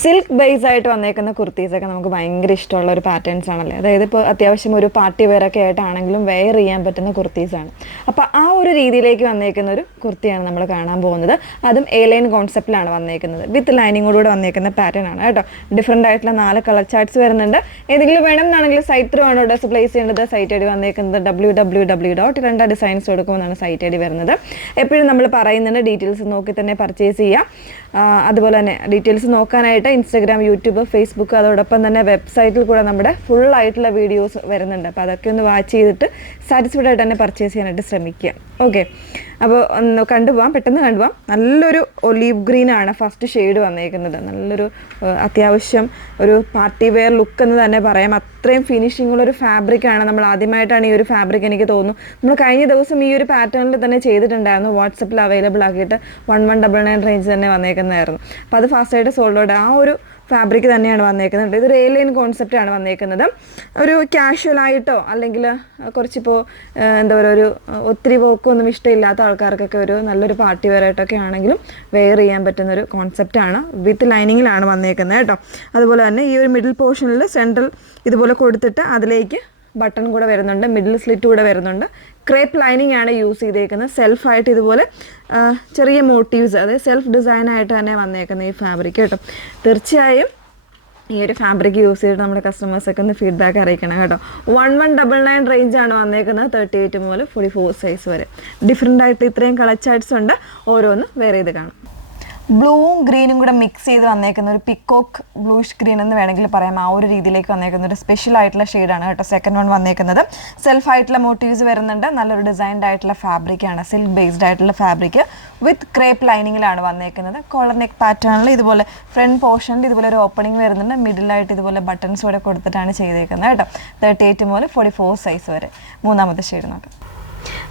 Silk base ആയിട്ട് വന്നേക്കുന്ന കുർത്തീസൊക്കെ നമുക്ക് ഭയങ്കര ഇഷ്ടമുള്ള ഒരു പാറ്റേൺസ് ആണല്ലേ. അതായത് ഇപ്പോൾ അത്യാവശ്യം ഒരു പാർട്ടി വെയർ ഒക്കെ ആയിട്ടാണെങ്കിലും വെയർ ചെയ്യാൻ പറ്റുന്ന കുർത്തീസാണ്. അപ്പോൾ ആ ഒരു രീതിയിലേക്ക് വന്നേക്കുന്ന ഒരു കുർത്തിയാണ് നമ്മൾ കാണാൻ പോകുന്നത്. അതും എ ലൈൻ കോൺസെപ്റ്റിലാണ് വന്നേക്കുന്നത്. വിത്ത് ലൈനിങ്ങോടുകൂടെ വന്നേക്കുന്ന പാറ്റേൺ ആണ് കേട്ടോ. ഡിഫറെൻ്റ് ആയിട്ടുള്ള 4 കളർ ചാർട്ട്സ് വരുന്നുണ്ട്. ഏതെങ്കിലും വേണം എന്നാണെങ്കിൽ സൈറ്റ് ത്രൂ ആണ് ഡ്രസ് പ്ലേസ് ചെയ്യേണ്ടത്. സൈറ്റ് ഐ ഡി വന്നേക്കുന്നത് www.2designs കൊടുക്കുമെന്നാണ് സൈറ്റ് ഐ ഡി വരുന്നത്. എപ്പോഴും നമ്മൾ പറയുന്നുണ്ട് ഡീറ്റെയിൽസ് നോക്കി തന്നെ പർച്ചേസ് ചെയ്യാം. അതുപോലെ തന്നെ ഡീറ്റെയിൽസ് നോക്കാനായിട്ട് ഇൻസ്റ്റാഗ്രാം, യൂട്യൂബ്, ഫേസ്ബുക്ക്, അതോടൊപ്പം തന്നെ വെബ്സൈറ്റിൽ കൂടെ നമ്മുടെ ഫുൾ ആയിട്ടുള്ള വീഡിയോസ് വരുന്നുണ്ട്. അപ്പോൾ അതൊക്കെ ഒന്ന് വാച്ച് ചെയ്തിട്ട് സാറ്റിസ്ഫൈഡ് ആയിട്ട് തന്നെ പർച്ചേസ് ചെയ്യാനായിട്ട് ശ്രമിക്കുക. ഓക്കെ, അപ്പോൾ ഒന്ന് കണ്ടുപോകാം, പെട്ടെന്ന് കണ്ടുപോകാം. നല്ലൊരു ഒലീവ് ഗ്രീൻ ആണ് ഫസ്റ്റ് ഷെയ്ഡ് വന്നേക്കുന്നത്. നല്ലൊരു അത്യാവശ്യം ഒരു പാർട്ടി വെയർ ലുക്ക് എന്ന് തന്നെ പറയാം. അത്രയും ഫിനിഷിംഗ് ഉള്ളൊരു ഫാബ്രിക്കാണ്. നമ്മൾ ആദ്യമായിട്ടാണ് ഈ ഒരു ഫാബ്രിക് എനിക്ക് തോന്നുന്നു നമ്മൾ കഴിഞ്ഞ ദിവസം ഈ ഒരു പാറ്റേണിൽ തന്നെ ചെയ്തിട്ടുണ്ടായിരുന്നു. വാട്സപ്പിൽ അവൈലബിൾ ആക്കിയിട്ട് 1199 റേഞ്ച് തന്നെ വന്നേക്കുന്നതായിരുന്നു. അപ്പോൾ അത് ഫാസ്റ്റായിട്ട് സോൾഡ് ഔട്ട്. ആ ഒരു ഫാബ്രിക് തന്നെയാണ് വന്നേക്കുന്നത്. ഇതൊരു എ ലൈൻ കോൺസെപ്റ്റാണ് വന്നേക്കുന്നത്. ഒരു കാഷ്വലായിട്ടോ അല്ലെങ്കിൽ കുറച്ചിപ്പോൾ എന്താ പറയുക, ഒരു ഒത്തിരി വർക്കൊന്നും ഇഷ്ടമില്ലാത്ത ആൾക്കാർക്കൊക്കെ ഒരു നല്ലൊരു പാർട്ടി വെയർ ആയിട്ടൊക്കെ ആണെങ്കിലും വെയർ ചെയ്യാൻ പറ്റുന്നൊരു കോൺസെപ്റ്റാണ്. വിത്ത് ലൈനിങ്ങിലാണ് വന്നേക്കുന്നത് കേട്ടോ. അതുപോലെ തന്നെ ഈ ഒരു മിഡിൽ പോർഷനിൽ സെൻട്രൽ ഇതുപോലെ കൊടുത്തിട്ട് അതിലേക്ക് ബട്ടൺ കൂടെ വരുന്നുണ്ട്, മിഡിൽ സ്ലിറ്റ് കൂടെ വരുന്നുണ്ട്. ക്രേപ്പ് ലൈനിങ് ആണ് യൂസ് ചെയ്തേക്കുന്നത്. സെൽഫായിട്ട് ഇതുപോലെ ചെറിയ മോട്ടീവ്സ്, അതായത് സെൽഫ് ഡിസൈനായിട്ട് തന്നെ വന്നേക്കുന്ന ഈ ഫാബ്രിക് കേട്ടോ. തീർച്ചയായും ഈ ഒരു ഫാബ്രിക് യൂസ് ചെയ്തിട്ട് നമ്മുടെ കസ്റ്റമേഴ്സൊക്കെ ഒന്ന് ഫീഡ്ബാക്ക് അറിയിക്കണം കേട്ടോ. 1199 റേഞ്ചാണ് വന്നേക്കുന്നത്. 38 മുതൽ 44 സൈസ് വരെ. ഡിഫറെൻ്റ് ആയിട്ട് ഇത്രയും കളർ ചാർട്ട്സ് ഉണ്ട്. ഓരോന്ന് വേറെ ചെയ്ത് കാണും. ബ്ലൂവും ഗ്രീനും കൂടെ മിക്സ് ചെയ്ത് വന്നേക്കുന്ന ഒരു പിക്കോക്ക് ബ്ലൂഷ് ഗ്രീൻ എന്ന് വേണമെങ്കിൽ പറയാം. ആ ഒരു രീതിയിലേക്ക് വന്നേക്കുന്ന ഒരു സ്പെഷ്യൽ ആയിട്ടുള്ള ഷെയ്ഡാണ് കേട്ടോ സെക്കൻഡ് വൺ വന്നേക്കുന്നത്. സെൽഫായിട്ടുള്ള മോട്ടീവ്സ് വരുന്നുണ്ട്. നല്ലൊരു ഡിസൈൻഡ് ആയിട്ടുള്ള ഫാബ്രിക്കാണ്. സിൽക്ക് ബേസ്ഡ് ആയിട്ടുള്ള ഫാബ്രിക് വിത്ത് ക്രേപ്പ് ലൈനിങ്ങിലാണ് വന്നേക്കുന്നത്. കോളർ നെക്ക് പാറ്റേണിൽ ഇതുപോലെ ഫ്രണ്ട് പോർഷനിൽ ഇതുപോലെ ഒരു ഓപ്പണിംഗ് വരുന്നുണ്ട്. മിഡിലായിട്ട് ഇതുപോലെ ബട്ടൺസ് കൂടെ കൊടുത്തിട്ടാണ് ചെയ്തേക്കുന്നത് കേട്ടോ. 38 മുതൽ 44 സൈസ് വരെ. മൂന്നാമത്തെ ഷെയ്ഡ് നോക്കാം.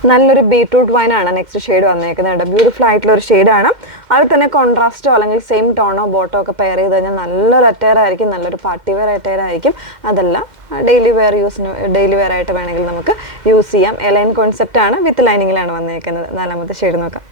നല്ലൊരു ബീട്രൂട്ട് വൈൻ ആണ് നെക്സ്റ്റ് ഷെയ്ഡ് വന്നേക്കുന്നത്. ബ്യൂട്ടിഫുൾ ആയിട്ടുള്ള ഒരു ഷെയ്ഡാണ്. അതിൽ തന്നെ കോൺട്രാസ്റ്റോ അല്ലെങ്കിൽ സെയിം ടോണോ ബോട്ടോ ഒക്കെ പെയർ ചെയ്ത് കഴിഞ്ഞാൽ നല്ലൊരു അറ്റയർ ആയിരിക്കും. നല്ലൊരു പാർട്ടി വെയർ അറ്റയർ ആയിരിക്കും. അതല്ല ഡെയിലി വെയർ ആയിട്ട് വേണമെങ്കിൽ നമുക്ക് യൂസ് ചെയ്യാം. എലൈൻ കോൺസെപ്റ്റ് ആണ്. വിത്ത് ലൈനിങ്ങിലാണ് വന്നേക്കുന്നത്. നാലാമത്തെ ഷെയ്ഡ് നോക്കാം.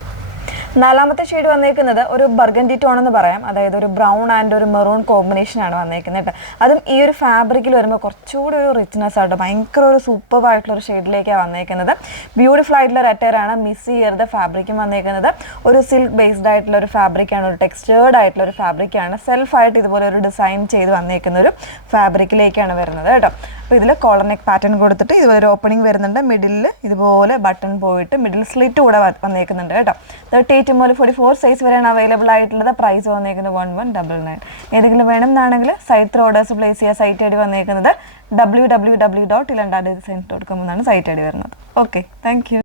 നാലാമത്തെ ഷെയ്ഡ് വന്നേക്കുന്നത് ഒരു ബർഗൻഡി ടോൺ എന്ന് പറയാം. അതായത് ഒരു ബ്രൗൺ ആൻഡ് ഒരു മെറൂൺ കോമ്പിനേഷൻ ആണ് വന്നേക്കുന്നത് കേട്ടോ. അതും ഈ ഒരു ഫാബ്രിക്കിൽ വരുമ്പോൾ കുറച്ചുകൂടി ഒരു റിച്ച്നെസ് ആട്ടോ. ഭയങ്കര ഒരു സൂപ്പർ ആയിട്ടുള്ള ഒരു ഷെയ്ഡിലേക്കാണ് വന്നേക്കുന്നത്. ബ്യൂട്ടിഫുൾ ആയിട്ടുള്ള ഒരു അറ്റയറാണ്. മിസ് ചെയ്യരുത്. ഫാബ്രിക്കും വന്നേക്കുന്നത് ഒരു സിൽക്ക് ബേസ്ഡ് ആയിട്ടുള്ള ഒരു ഫാബ്രിക്കാണ്. ഒരു ടെക്സ്റ്റേർഡ് ആയിട്ടുള്ള ഒരു ഫാബ്രിക്കാണ്. സെൽഫായിട്ട് ഇതുപോലെ ഒരു ഡിസൈൻ ചെയ്ത് വന്നേക്കുന്ന ഒരു ഫാബ്രിക്കിലേക്കാണ് വരുന്നത് കേട്ടോ. അപ്പോൾ ഇതിൽ കോളർ നെക്ക് പാറ്റേൺ കൊടുത്തിട്ട് ഇതുപോലെ ഒരു ഓപ്പണിംഗ് വരുന്നുണ്ട്. മിഡിലിൽ ഇതുപോലെ ബട്ടൺ പോയിട്ട് മിഡിൽ സ്ലിറ്റ് കൂടെ വന്നേക്കുന്നുണ്ട് കേട്ടോ. 38 മുതൽ 44 സൈസ് വരെയാണ് അവൈലബിൾ ആയിട്ടുള്ളത്. പ്രൈസ് വന്നേക്കുന്നത് 1199. ഏതെങ്കിലും വേണം എന്നാണെങ്കിൽ സൈറ്റ് ത്രൂ ഓർഡേഴ്സ് പ്ലേസ് ചെയ്യുക. സൈറ്റ് ഐ ഡി വന്നേക്കുന്നത് www.ilandadesigns.com എന്നാണ് സൈറ്റ് ഐ ഡി വരുന്നത്. Okay, thank you.